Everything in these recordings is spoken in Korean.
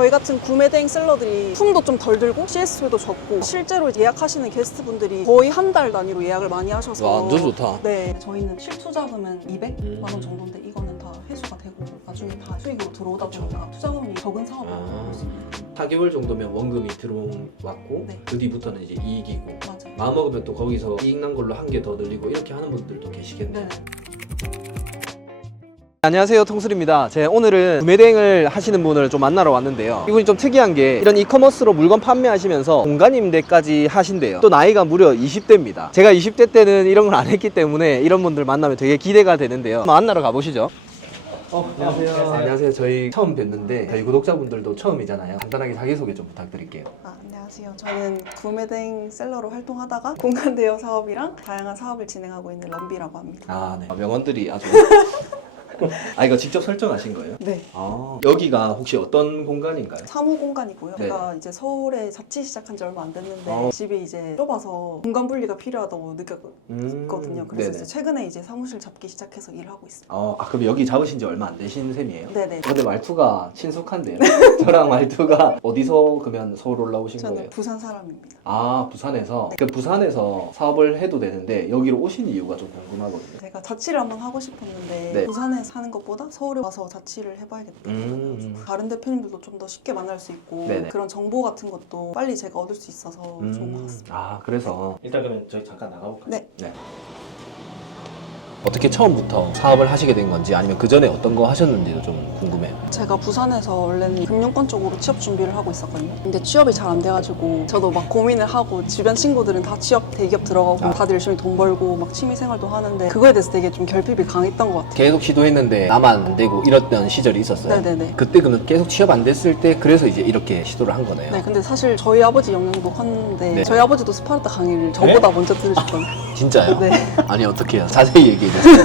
저희 같은 구매 대행 셀러들이 품도 좀 덜 들고 CS도 적고 실제로 예약하시는 게스트분들이 거의 한 달 단위로 예약을 많이 하셔서 와, 완전 좋다. 네, 저희는 실투 자금은 200만 원 정도인데 이거는 다 회수가 되고 나중에 다 수익으로 들어오다 보니까 투자금이 적은 사업으로 하고 있습니다. 4개월 정도면 원금이 들어왔고 네. 그 뒤부터는 이제 이익이고 맞아요. 마음 먹으면 또 거기서 이익 난 걸로 한 개 더 늘리고 이렇게 하는 분들도 계시겠네요. 네. 안녕하세요, 통술입니다. 제가 오늘은 구매 대행을 하시는 분을 좀 만나러 왔는데요. 이분이 좀 특이한 게 이런 이커머스로 물건 판매하시면서 공간 임대까지 하신대요. 또 나이가 무려 20대입니다. 제가 20대 때는 이런 걸 안 했기 때문에 이런 분들 만나면 되게 기대가 되는데요. 만나러 가보시죠. 안녕하세요. 안녕하세요. 저희 처음 뵀는데 저희 구독자분들도 처음이잖아요. 간단하게 자기소개 좀 부탁드릴게요. 안녕하세요. 저는 구매 대행 셀러로 활동하다가 공간 대여 사업이랑 다양한 사업을 진행하고 있는 럼비라고 합니다. 아, 네. 명언들이 아주 아, 이거 직접 설정하신 거예요? 네. 여기가 혹시 어떤 공간인가요? 사무 공간이고요. 네. 제가 이제 서울에 자취 시작한 지 얼마 안 됐는데 어. 집이 이제 좁아서 공간 분리가 필요하다고 느꼈거든요. 그래서 네네. 이제 최근에 이제 사무실 잡기 시작해서 일을 하고 있습니다. 그럼 여기 잡으신 지 얼마 안 되신 셈이에요? 네네. 근데 말투가 친숙한데요? 저랑 말투가 어디서 그러면 서울 올라오신 저는 거예요? 부산 사람입니다. 아, 부산에서? 네. 그 부산에서 사업을 해도 되는데 여기로 오신 이유가 좀 궁금하거든요. 제가 자취를 한번 하고 싶었는데 네. 부산에 사는 것보다 서울에 와서 자취를 해봐야겠다. 다른 대표님들도 좀 더 쉽게 만날 수 있고 네네. 그런 정보 같은 것도 빨리 제가 얻을 수 있어서 좋은 것 같습니다. 아, 그래서 일단 그러면 저희 잠깐 나가볼까요? 네. 어떻게 처음부터 사업을 하시게 된 건지 아니면 그 전에 어떤 거 하셨는지도 좀 궁금해요. 제가 부산에서 원래는 금융권 쪽으로 취업 준비를 하고 있었거든요. 근데 취업이 잘 안 돼가지고 저도 막 고민을 하고 주변 친구들은 다 취업 대기업 들어가고 다들 열심히 돈 벌고 막 취미 생활도 하는데 그거에 대해서 되게 좀 결핍이 강했던 것 같아요. 계속 시도했는데 나만 안 되고 이랬던 시절이 있었어요. 네네네. 그때 그러면 계속 취업 안 됐을 때 그래서 이제 이렇게 시도를 한 거네요. 네, 근데 사실 저희 아버지 영향도 컸는데 네. 저희 아버지도 스파르타 강의를 저보다 먼저 들으셨거든요. 진짜요? 네. 아니, 어떻게 해요? 자세히 얘기해 주세요.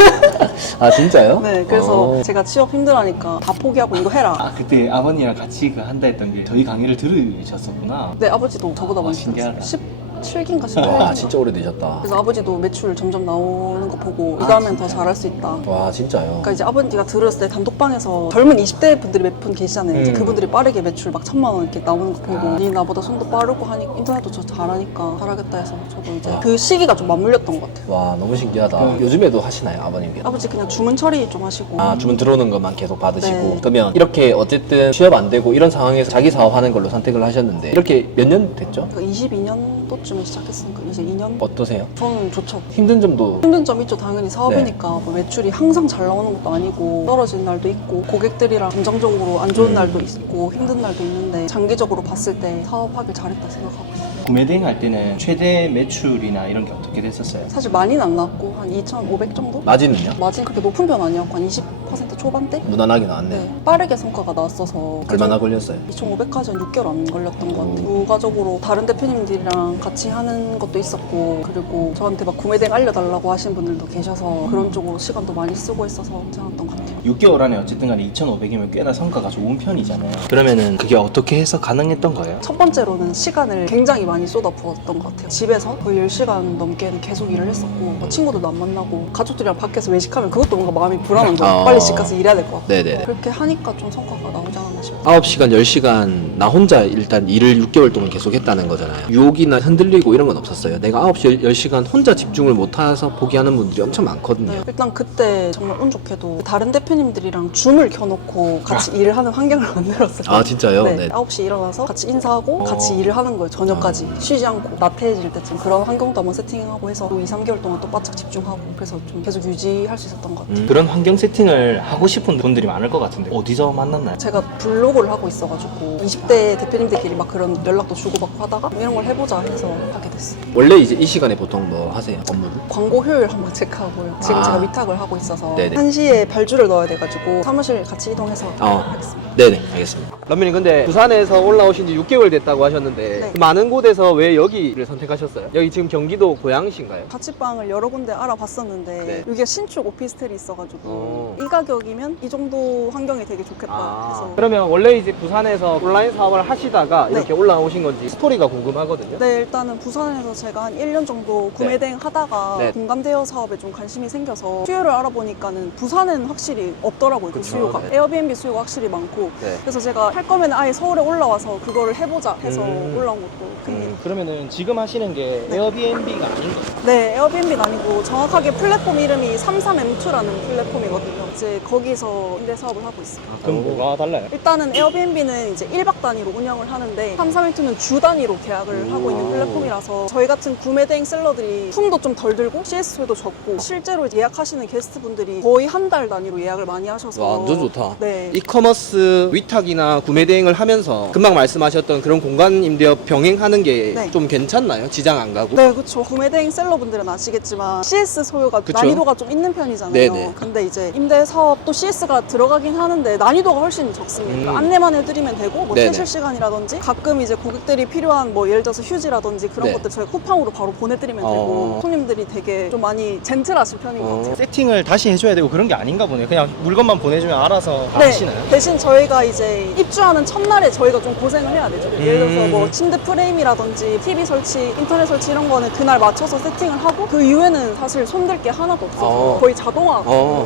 아, 진짜요? 네, 그래서 어. 제가 취업 힘들하니까 다 포기하고 이거 해라. 아 그때 아버님이랑 같이 그 한다 했던 게 저희 강의를 들으셨었구나. 네, 아버지도 저보다 먼저 신기하다. 들었어요. 17기인가 18기인가. 와, 진짜 오래되셨다. 그래서 아버지도 매출 점점 나오는 거 보고 이거 하면 더 잘할 수 있다. 와, 진짜요? 그러니까 이제 아버지가 들었을 때 단톡방에서 젊은 20대 분들이 몇 분 계시잖아요. 이제 그분들이 빠르게 매출 막 1000만 원 이렇게 나오는 거 보고 니 나보다 손도 빠르고 하니까 인터넷도 저 잘하니까 잘하겠다 해서 저도 이제 그 시기가 좀 맞물렸던 것 같아요. 와, 너무 신기하다. 요즘에도 하시나요, 아버님이? 아버지 그냥 주문 처리 좀 하시고 아, 주문 들어오는 것만 계속 받으시고. 네. 그러면 이렇게 어쨌든 취업 안 되고 이런 상황에서 자기 사업하는 걸로 선택을 하셨는데 이렇게 몇 년 됐죠? 22년도쯤에 시작했으니까 이제 2년? 어떠세요? 저는 좋죠. 힘든 점도 힘든 점 있죠. 당연히 사업이니까 뭐 매출이 항상 잘 나오는 것도 아니고 떨어지는 날도 있고 고객들이랑 감정적으로 안 좋은 날도 있고 힘든 날도 있는데 장기적으로 봤을 때 사업하길 잘했다 생각하고 있어요. 구매 대행 할 때는 최대 매출이나 이런 게 어떻게 됐었어요? 사실 많이는 안 나왔고 한 2,500 정도? 마진은요? 마진 그렇게 높은 편 아니었고 한 20% 초반대? 무난하게 나왔네. 네, 빠르게 성과가 나왔어서 얼마나 걸렸어요? 2,500까지 한 6개월 안 걸렸던 것 같아요. 부가적으로 다른 대표님들이랑 같이 하는 것도 있었고 그리고 저한테 막 구매대행 알려달라고 하신 분들도 계셔서 그런 쪽으로 시간도 많이 쓰고 있어서 괜찮았던 것 같아요. 6개월 안에 어쨌든 간에 2,500이면 꽤나 성과가 좋은 편이잖아요. 그러면은 그게 어떻게 해서 가능했던 거예요? 첫 번째로는 시간을 굉장히 많이 쏟아부었던 것 같아요. 집에서 거의 10시간 넘게는 계속 일을 했었고 친구들도 안 만나고 가족들이랑 밖에서 외식하면 그것도 뭔가 마음이 불안한 거예요. 빨리 집 가서 일해야 될 것 같고 네네. 그렇게 하니까 좀 성과가 나오지 않았나 싶어요. 9시간, 10시간 나 혼자 일단 일을 6개월 동안 계속 했다는 거잖아요. 유혹이나 흔들리고 이런 건 없었어요. 내가 9시, 10시간 혼자 집중을 못해서 포기하는 분들이 엄청 많거든요. 네, 일단 그때 정말 운 좋게도 다른 대표님들이랑 줌을 켜놓고 같이 일을 하는 환경을 만들었어요. 아, 진짜요? 네. 네. 9시에 일어나서 같이 인사하고 같이 일을 하는 거예요. 저녁까지 쉬지 않고 나태해질 때쯤 그런 환경도 한번 세팅하고 해서 또 2, 3개월 동안 또 바짝 집중하고 그래서 좀 계속 유지할 수 있었던 것 같아요. 그런 환경 세팅을 하고 싶은 분들이 많을 것 같은데 어디서 만났나요? 제가 블로그를 하고 있어가지고 20대 대표님들끼리 막 그런 연락도 주고받고 하다가 이런 걸 해보자 해서 하게 됐어요. 원래 이제 이 시간에 보통 뭐 하세요? 업무를? 광고 효율 한번 체크하고요. 지금 아. 제가 위탁을 하고 있어서 네네. 1시에 발주를 넣어야 돼가지고 사무실 같이 이동해서 하겠습니다. 네네, 알겠습니다. 런민님, 근데 부산에서 올라오신 지 6개월 됐다고 하셨는데 네. 그 많은 곳에서 왜 여기를 선택하셨어요? 여기 지금 경기도 고양시인가요? 자취방을 여러 군데 알아봤었는데 네. 여기가 신축 오피스텔이 있어가지고 이 가격이면 이 정도 환경이 되게 좋겠다 해서 그러면 원래 원래 이제 부산에서 온라인 사업을 하시다가 네. 이렇게 올라오신 건지 스토리가 궁금하거든요. 네, 일단은 부산에서 제가 한 1년 정도 구매 대행 하다가 네. 공감 대여 사업에 좀 관심이 생겨서 수요를 알아보니까는 부산은 확실히 없더라고요. 그 그쵸, 수요가. 네. 에어비앤비 수요가 확실히 많고 네. 그래서 제가 할 거면 아예 서울에 올라와서 그거를 해보자 해서 올라온 것도 큽니다. 그러면은 지금 하시는 게 에어비앤비가 아닌 거예요? 네, 에어비앤비는 아니고 정확하게 플랫폼 이름이 33M2라는 플랫폼이거든요. 이제 거기서 임대 사업을 하고 있어요. 그럼 뭐가 달라요? 일단은 에어비앤비는 이제 1박 단위로 운영을 하는데 33M2는 주 단위로 계약을 하고 있는 플랫폼이라서 저희 같은 구매 대행 셀러들이 품도 좀 덜 들고 CS 수요도 적고 실제로 예약하시는 게스트분들이 거의 한 달 단위로 예약을 많이 하셔서 와, 완전 좋다. 네. 이커머스 위탁이나 구매 대행을 하면서 금방 말씀하셨던 그런 공간 임대업 병행하는 게 네. 좀 괜찮나요? 지장 안 가고? 네, 그렇죠. 구매 대행 셀러분들은 아시겠지만 CS 소요가 그쵸. 난이도가 좀 있는 편이잖아요. 네네. 근데 이제 임대 사업도 CS가 들어가긴 하는데 난이도가 훨씬 적습니다. 안내만 해드리면 되고 뭐 네네. 퇴실 시간이라든지 가끔 이제 고객들이 필요한 뭐 예를 들어서 휴지라든지 그런 네. 것들 저희 쿠팡으로 바로 보내드리면 되고 손님들이 되게 좀 많이 젠틀하신 편인 것 같아요. 세팅을 다시 해줘야 되고 그런 게 아닌가 보네요. 그냥 물건만 보내주면 알아서 다 네, 하시나요? 대신 저희가 이제 입주하는 첫날에 저희가 좀 고생을 해야 되죠. 예를 들어서 뭐 침대 프레임이라든지 TV 설치, 인터넷 설치 이런 거는 그날 맞춰서 세팅을 하고 그 이후에는 사실 손댈 게 하나도 없어서 거의 자동화.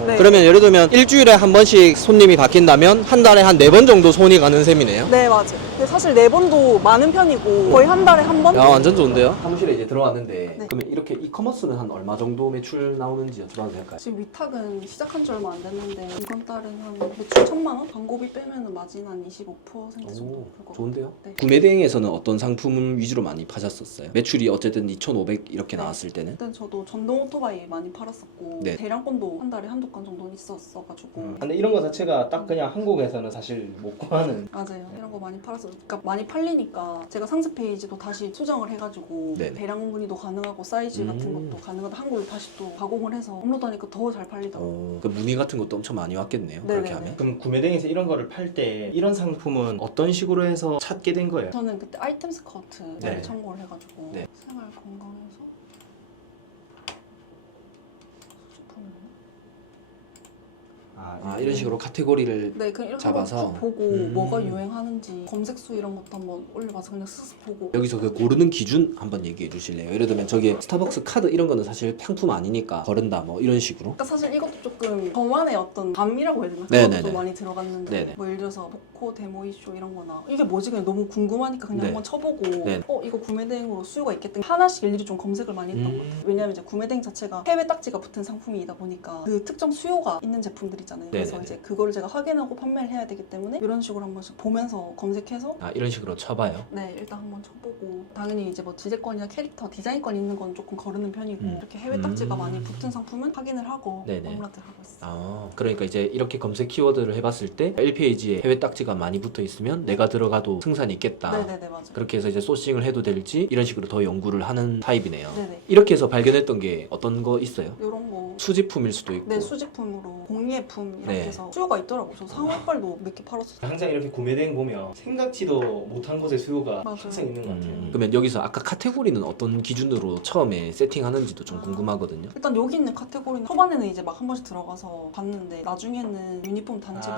네. 그러면 예를 들면 일주일에 한 번씩 손님이 바뀐다면 한 달에 한 4번 정도 손이 가는 셈이네요. 네, 맞아요. 근데 사실 4번도 많은 편이고 거의 한 달에 한 번? 야, 완전 좋은데요? 사무실에 이제 들어왔는데 네. 그러면 이렇게 이커머스는 한 얼마 정도 매출 나오는지 여쭤봐도 될까요? 지금 위탁은 시작한 지 얼마 안 됐는데 이번 달은 한 매출 1,000만 원? 광고비 빼면은 마진 한 25% 정도 오, 불 거고. 좋은데요? 네. 구매 대행에서는 어떤 상품 위주로 많이 파셨었어요? 매출이 어쨌든 2,500 이렇게 네. 나왔을 때는? 그때 저도 전동 오토바이 많이 팔았었고 네. 대량권도 한 달에 한두 건 정도는 있었어가지고 근데 이런 거 자체가 딱 그냥 한국에서는 사실 못 구하는. 맞아요. 이런 거 많이 팔았어. 그러니까 많이 팔리니까 제가 상세 페이지도 다시 수정을 해가지고 네네. 대량 문의도 가능하고 사이즈 같은 것도 가능하다. 한국으로 다시 또 가공을 해서 업로드하니까 더 잘 팔리더라고요. 그 문의 같은 것도 엄청 많이 왔겠네요. 네네네. 그렇게 하면. 그럼 구매대행에서 이런 거를 팔 때 이런 상품은 어떤 식으로 해서 찾게 된 거예요? 저는 그때 아이템 스커트를 네. 참고를 해가지고 네. 생활 건강에서 소지품이나 이런 식으로 카테고리를 네, 그냥 이렇게 잡아서? 한번 쭉 보고 뭐가 유행하는지 검색수 이런 것도 한번 올려봐서 그냥 쓱쓱 보고 여기서 그 고르는 기준 한번 얘기해 주실래요? 예를 들면 저기 스타벅스 카드 이런 거는 사실 상품 아니니까 거른다 뭐 이런 식으로. 그러니까 사실 이것도 조금 저만의 어떤 감이라고 해야 되나? 네네네. 그것도 좀 많이 들어갔는데 네네. 뭐 예를 들어서 포코 데모 이슈 이런 거나 이게 뭐지 그냥 너무 궁금하니까 그냥 네. 한번 쳐보고 네. 이거 구매 대행으로 수요가 있겠다 하나씩 일일이 좀 검색을 많이 했던 것 같아요. 왜냐하면 이제 구매 대행 자체가 해외 딱지가 붙은 상품이다 보니까 그 특정 수요가 있는 제품들이잖아요. 그래서 네네네. 이제 그거를 제가 확인하고 판매를 해야 되기 때문에 이런 식으로 한 번씩 보면서 검색해서 이런 식으로 쳐봐요. 네, 일단 한번 쳐보고 당연히 이제 뭐 지재권이나 캐릭터, 디자인권 있는 건 조금 거르는 편이고 이렇게 해외 딱지가 많이 붙은 상품은 확인을 하고 네네. 업로드 하고 있어요. 그러니까 이제 이렇게 검색 키워드를 해봤을 때 1페이지에 해외 딱지가 많이 붙어 있으면 내가 들어가도 승산이 있겠다. 네네네, 맞아요. 그렇게 해서 이제 소싱을 해도 될지 이런 식으로 더 연구를 하는 타입이네요. 네네. 이렇게 해서 발견했던 게 어떤 거 있어요? 이런 거 수집품일 수도 있고. 네, 수집품으로 공예품 이렇게 네. 해서 수요가 있더라고요. 저 상어빨도 몇 개 팔았었어요. 항상 이렇게 구매대행 보면 생각지도 못한 곳에 수요가 맞아요. 항상 있는 것 같아요. 그러면 여기서 아까 카테고리는 어떤 기준으로 처음에 세팅하는지도 좀 궁금하거든요. 일단 여기 있는 카테고리는 초반에는 이제 막 한 번씩 들어가서 봤는데 나중에는 유니폼 단체로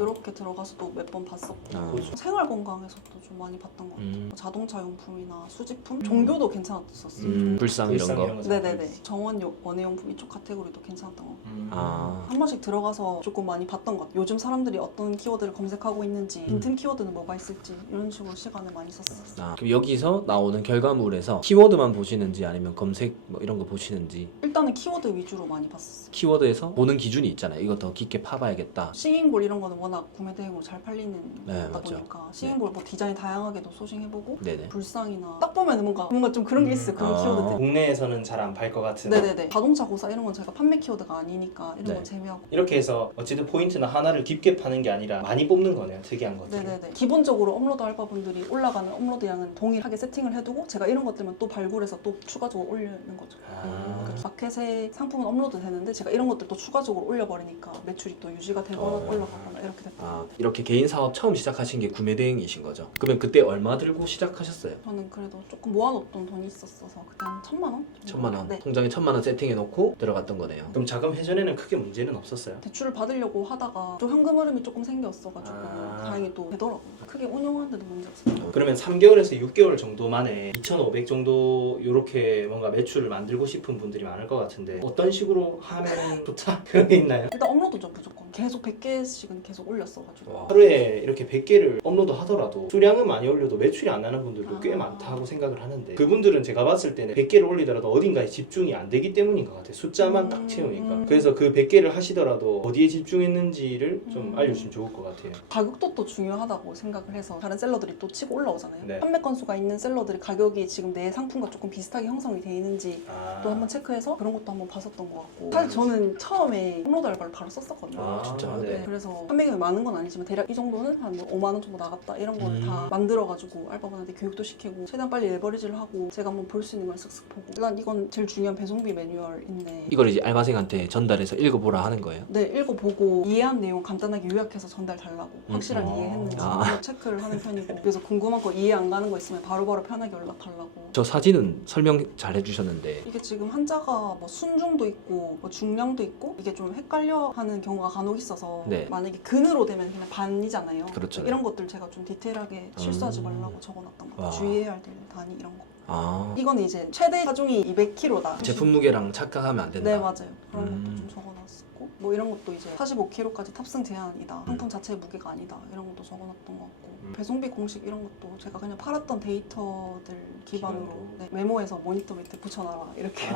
이렇게 들어가서 또 몇 번 봤었고 생활 건강에서도 좀 많이 봤던 것 같아요. 자동차 용품이나 수집품, 종교도 괜찮았었어요. 불상 이런 거. 네네네. 정원 원예용품 이쪽 카테고리도 괜찮았던 것 같아요. 한 번씩 들어가서 조금 많이 봤던 것 같아요. 요즘 사람들이 어떤 키워드를 검색하고 있는지 빈틈 키워드는 뭐가 있을지 이런 식으로 시간을 많이 썼었어요. 그럼 여기서 나오는 결과물에서 키워드만 보시는지 아니면 검색 뭐 이런 거 보시는지. 일단은 키워드 위주로 많이 봤었어요. 키워드에서 보는 기준이 있잖아요. 이거 더 깊게 파봐야겠다. 싱잉볼 이런 거는 워낙 구매 대행으로 잘 팔리는 네, 거다 맞죠. 보니까 싱잉볼 뭐 디자인 다양하게도 소싱해보고 네네. 불상이나 딱 보면 뭔가 좀 그런 게 있어요. 그런 키워드들. 국내에서는 잘 안 팔 것 같은. 네네네. 자동차 고사 이런 건 제가 판매 키워드가 아니니까 이런 네. 건 재미하고. 이렇게 해서 어쨌든 포인트나 하나를 깊게 파는 게 아니라 많이 뽑는 거네요. 특이한 것들. 네네네. 기본적으로 업로드 알바분들이 올라가는 업로드 양은 동일하게 세팅을 해두고 제가 이런 것들만 또 발굴해서 또 추가적으로 올리는 거죠. 그러니까 마켓에 상품은 업로드 되는데 제가 이런 것들 또 추가적으로 올려버리니까 매출이 또 유지가 되거나 올라가거나 이렇게 됐고. 이렇게 개인 사업 처음 시작하신 게 구매 대행이신 거죠? 그러면 그때 얼마 들고 시작하셨어요? 저는 그래도 조금 모아뒀던 돈이 있었어서 그때 한 1,000만 원? 1,000만 원. 네. 통장에 1,000만 원 세팅해 놓고 들어갔던 거네요. 그럼 자금 회전에는 크게 문제는 없었어요? 받았어요? 대출을 받으려고 하다가 또 현금 흐름이 조금 생겼어가지고 다행히 또 되더라고요. 크게 운영하는데도 문제 없어요. 그러면 3개월에서 6개월 정도 만에 2,500 정도 이렇게 뭔가 매출을 만들고 싶은 분들이 많을 것 같은데 어떤 식으로 하면 좋다? 그런 게 있나요? 일단 업로드죠 무조건. 계속 100개씩은 계속 올렸어가지고. 하루에 이렇게 100개를 업로드 하더라도 수량은 많이 올려도 매출이 안 나는 분들도 꽤 많다고 생각을 하는데 그분들은 제가 봤을 때는 100개를 올리더라도 어딘가에 집중이 안 되기 때문인 것 같아요. 숫자만 딱 채우니까. 그래서 그 100개를 하시더라도 어디에 집중했는지를 좀 알려주시면 좋을 것 같아요. 가격도 또 중요하다고 생각을 해서 다른 셀러들이 또 치고 올라오잖아요. 네. 판매 건수가 있는 셀러들이 가격이 지금 내 상품과 조금 비슷하게 형성이 돼 있는지 또 한번 체크해서 그런 것도 한번 봤었던 것 같고 사실 저는 처음에 업로드 알바를 바로 썼었거든요. 진짜? 네. 그래서 판매금이 많은 건 아니지만 대략 이 정도는 한 뭐 5만 원 정도 나갔다 이런 거를 다 만들어가지고 알바분한테 교육도 시키고 최대한 빨리 레버리지를 하고 제가 한번 볼 수 있는 걸 쓱쓱 보고 일단 이건 제일 중요한 배송비 매뉴얼인데 이걸 이제 알바생한테 전달해서 읽어보라 하는 거예요? 네, 읽어보고 이해한 내용 간단하게 요약해서 전달 달라고 확실하게 이해했는지 체크를 하는 편이고 그래서 궁금한 거 이해 안 가는 거 있으면 바로바로 편하게 연락하려고. 저 사진은 설명 잘 해주셨는데 이게 지금 한자가 뭐 순중도 있고 뭐 중량도 있고 이게 좀 헷갈려 하는 경우가 간혹 있어서 네. 만약에 근으로 되면 그냥 반이잖아요. 그렇죠. 이런 것들 제가 좀 디테일하게 실수하지 말라고 적어놨던 거. 와. 주의해야 될 단위 이런 거. 아 이거는 이제 최대 하중이 200kg다. 제품 무게랑 착각하면 안 된다. 네 맞아요. 그런 것도 좀 적어놨었고 뭐 이런 것도 이제 45kg까지 탑승 제한이다. 상품 자체의 무게가 아니다. 이런 것도 적어놨던 것 같고 배송비 공식 이런 것도 제가 그냥 팔았던 데이터들 기반으로 네, 메모해서 모니터 밑에 붙여놔라 이렇게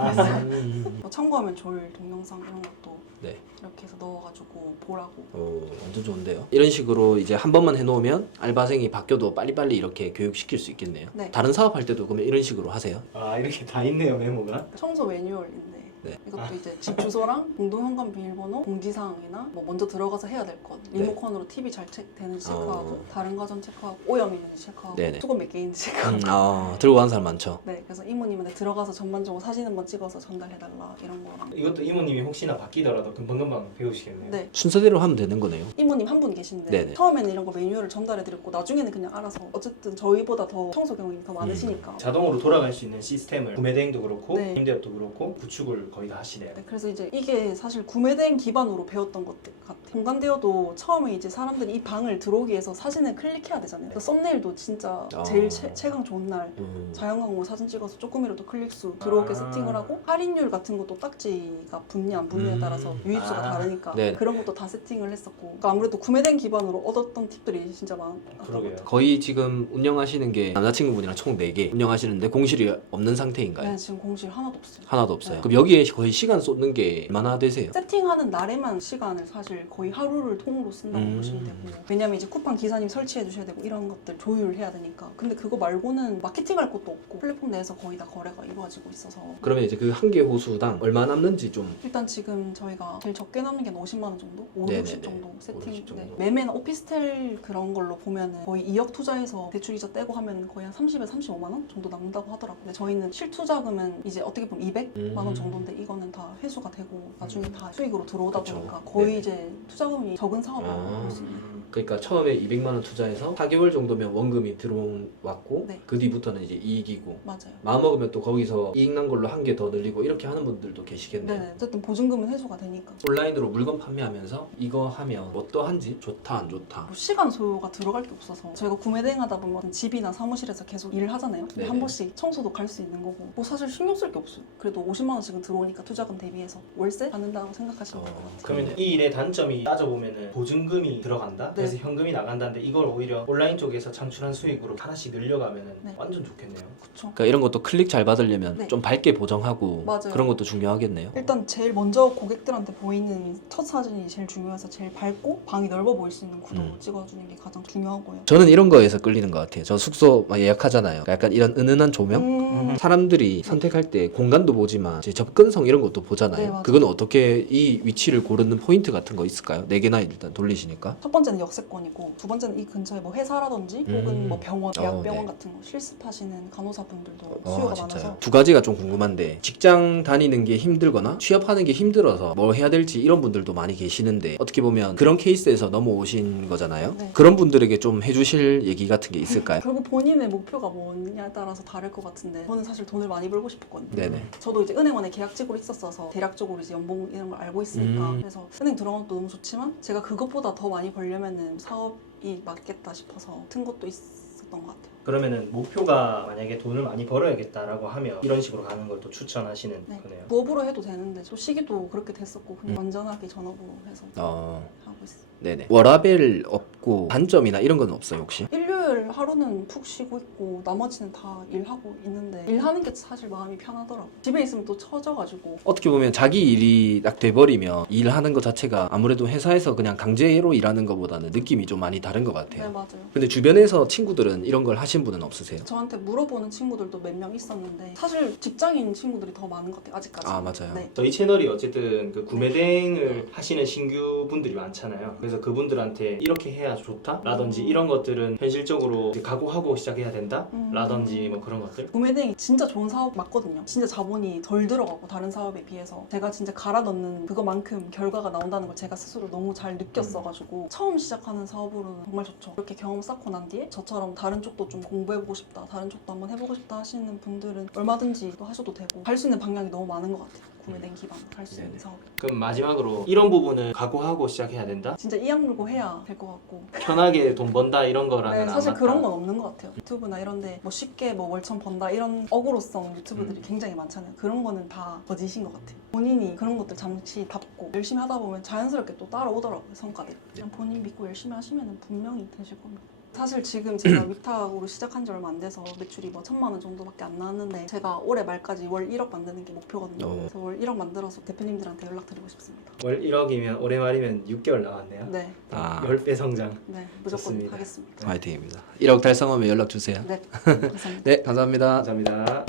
뭐 참고하면 좋을 동영상 이런 것도 네. 이렇게 해서 넣어가지고 보라고. 오, 완전 좋은데요. 이런 식으로 이제 한 번만 해놓으면 알바생이 바뀌어도 빨리빨리 이렇게 교육시킬 수 있겠네요. 네. 다른 사업할 때도 그러면 이런 식으로 하세요? 이렇게 다 있네요 메모가. 청소 매뉴얼인데 네. 이것도 이제 집 주소랑 공동 현관 비밀번호, 공지사항이나 뭐 먼저 들어가서 해야 될 것, 리모컨으로 TV 잘 되는지 체크하고 다른 가전 체크하고 오염이 있는지 체크하고 네네. 수건 몇 개 있는지 체크하고 들고 가는 사람 많죠. 네, 그래서 이모님한테 들어가서 전반적으로 사진 한번 찍어서 전달해달라 이런 거랑 이것도 이모님이 혹시나 바뀌더라도 금방금방 배우시겠네요. 네, 순서대로 하면 되는 거네요. 이모님 한 분 계신데 네네. 처음에는 이런 거 매뉴얼을 전달해드렸고 나중에는 그냥 알아서 어쨌든 저희보다 더 청소 경험이 더 많으시니까 자동으로 돌아갈 수 있는 시스템을 구매 대행도 그렇고 네. 임대업도 그렇고 구축을 거의 다 하시네요. 네, 그래서 이제 이게 사실 구매대행 기반으로 배웠던 것들 같아요. 공간대여도 처음에 이제 사람들이 이 방을 들어오기 위해서 사진을 클릭해야 되잖아요. 그래서 썸네일도 진짜 제일 체감 좋은 날 자연광으로 사진 찍어서 조금이라도 클릭수 들어오게 세팅을 하고 할인율 같은 것도 딱지가 붙냐 안 붙냐에 따라서 유입수가 다르니까 네. 그런 것도 다 세팅을 했었고 그러니까 아무래도 구매대행 기반으로 얻었던 팁들이 진짜 많았던 것 그러게요. 같아요. 거의 지금 운영하시는 게 남자친구분이랑 총 4개 운영하시는데 공실이 없는 상태인가요? 네, 지금 공실 하나도 없어요. 하나도 없어요. 네. 그럼 여기에 거의 시간 쏟는 게 얼마나 되세요? 세팅하는 날에만 시간을 사실 거의 하루를 통으로 쓴다고 보시면 되고 왜냐면 이제 쿠팡 기사님 설치해 주셔야 되고 이런 것들 조율해야 되니까 근데 그거 말고는 마케팅할 것도 없고 플랫폼 내에서 거의 다 거래가 이루어지고 있어서 그러면 이제 그 한 개 호수당 얼마 남는지 좀 일단 지금 저희가 제일 적게 남는 게 50만 원 정도? 5, 네네네. 60 정도 세팅 50 정도. 네. 매매나 오피스텔 그런 걸로 보면은 거의 2억 투자해서 대출이자 떼고 하면 거의 한 30에서 35만 원 정도 남는다고 하더라고요. 근데 저희는 실투자금은 이제 어떻게 보면 200만 원 정도인데 이거는 다 회수가 되고 나중에 다 수익으로 들어오다 그쵸. 보니까 거의 네네. 이제 투자금이 적은 사업이라고 볼 수 있는. 그러니까 처음에 200만 원 투자해서 4개월 정도면 원금이 들어왔고 네. 그 뒤부터는 이제 이익이고 맞아요. 마음 먹으면 또 거기서 이익 난 걸로 한 개 더 늘리고 이렇게 하는 분들도 계시겠네요. 네네. 어쨌든 보증금은 회수가 되니까. 온라인으로 물건 판매하면서 이거 하면 어떠한지 좋다 안 좋다. 뭐 시간 소요가 들어갈 게 없어서 저희가 구매 대행하다 보면 집이나 사무실에서 계속 일을 하잖아요. 근데 네네. 한 번씩 청소도 갈 수 있는 거고 뭐 사실 신경 쓸 게 없어요. 그래도 50만 원씩은 들어오니까 투자금 대비해서 월세 받는다고 생각하시면 될 것 같아요. 그러면 이 일의 단점이 따져보면은 보증금이 들어간다? 네. 그래서 현금이 나간다는데 이걸 오히려 온라인 쪽에서 창출한 수익으로 하나씩 늘려가면은 네. 완전 좋겠네요. 그쵸. 그러니까 이런 것도 클릭 잘 받으려면 네. 좀 밝게 보정하고 맞아요. 그런 것도 중요하겠네요. 일단 제일 먼저 고객들한테 보이는 첫 사진이 제일 중요해서 제일 밝고 방이 넓어 보일 수 있는 구도 찍어주는 게 가장 중요하고요. 저는 이런 거에서 끌리는 것 같아요. 저 숙소 막 예약하잖아요. 약간 이런 은은한 조명? 사람들이 선택할 때 공간도 보지만 이제 접근성 이런 것도 보잖아요. 네, 맞아요. 그건 어떻게 이 위치를 고르는 포인트 같은 거 있을까요? 4개나 일단 돌리시니까. 첫 번째는 역세권이고, 두 번째는 이 근처에 뭐 회사라든지 혹은 뭐 병원, 대학병원 네. 같은 거 실습하시는 간호사분들도 수요가 많아서. 두 가지가 좀 궁금한데, 직장 다니는 게 힘들거나 취업하는 게 힘들어서 뭘 해야 될지 이런 분들도 많이 계시는데, 어떻게 보면 그런 케이스에서 넘어오신 거잖아요. 네. 그런 분들에게 좀 해주실 얘기 같은 게 있을까요? 결국 본인의 목표가 뭐냐에 따라서 다를 것 같은데, 저는 사실 돈을 많이 벌고 싶었거든요. 네네. 저도 이제 은행원에 계약직으로 있었어서 대략적으로 이제 연봉 이런 걸 알고 있으니까 그래서 은행 들어간 것도 너무 좋지만 제가 그것보다 더 많이 벌려면은 사업이 맞겠다 싶어서 튼 것도 있었던 것 같아요. 그러면은 목표가 만약에 돈을 많이 벌어야겠다라고 하면 이런 식으로 가는 걸 또 추천하시는 네. 거네요. 부업으로 해도 되는데 저 시기도 그렇게 됐었고 그냥 완전하게 전업으로 해서 하고 있어요. 네네. 워라벨 없고 단점이나 이런 건 없어요 혹시? 일요일 하루는 푹 쉬고 있고 나머지는 다 일하고 있는데 일하는 게 사실 마음이 편하더라고. 집에 있으면 또 처져가지고. 어떻게 보면 자기 일이 딱 돼버리면 일하는 것 자체가 아무래도 회사에서 그냥 강제로 일하는 것보다는 느낌이 좀 많이 다른 것 같아요. 네, 맞아요. 근데 주변에서 친구들은 이런 걸 하신 분은 없으세요? 저한테 물어보는 친구들도 몇 명 있었는데 사실 직장인 친구들이 더 많은 것 같아요, 아직까지. 아, 맞아요. 네. 저희 채널이 어쨌든 그 구매대행을 하시는 신규 분들이 많잖아요. 그래서 그분들한테 이렇게 해야 좋다? 라든지 이런 것들은 현실적으로 이제 각오하고 시작해야 된다? 라든지 뭐 그런 것들. 구매대행이 진짜 좋은 사업 맞거든요. 진짜 자본이 덜 들어가고 다른 사업에 비해서 제가 진짜 갈아 넣는 그거만큼 결과가 나온다는 걸 제가 스스로 너무 잘 느꼈어가지고 처음 시작하는 사업으로는 정말 좋죠. 이렇게 경험 쌓고 난 뒤에 저처럼 다른 쪽도 좀 공부해보고 싶다, 다른 쪽도 한번 해보고 싶다 하시는 분들은 얼마든지 또 하셔도 되고 갈 수 있는 방향이 너무 많은 것 같아요. 구매대행 기반 할 수 있는 사업이. 그럼 마지막으로 이런 부분은 각오하고 시작해야 된다? 진짜 이악 물고 해야 될 것 같고. 편하게 돈 번다 이런 거랑은 네, 안 사실 맞다. 그런 건 없는 것 같아요. 유튜브나 이런데 뭐 쉽게 뭐 월천 번다 이런 어그로성 유튜브들이 굉장히 많잖아요. 그런 거는 다 거짓인 것 같아요. 본인이 그런 것들 잠시 닫고 열심히 하다 보면 자연스럽게 또 따라오더라고요, 성과들이. 그냥 본인 믿고 열심히 하시면 분명히 되실 겁니다. 사실 지금 제가 위탁으로 시작한 지 얼마 안 돼서 매출이 뭐 1,000만 원 정도밖에 안 나왔는데 제가 올해 말까지 월 1억 만드는 게 목표거든요. 그래서 월 1억 만들어서 대표님들한테 연락드리고 싶습니다. 월 1억이면 올해 말이면 6개월 나왔네요. 네, 10배 성장. 네, 무조건 좋습니다. 하겠습니다. 화이팅입니다. 1억 달성하면 연락 주세요. 네, 감사합니다. 네, 감사합니다. 감사합니다.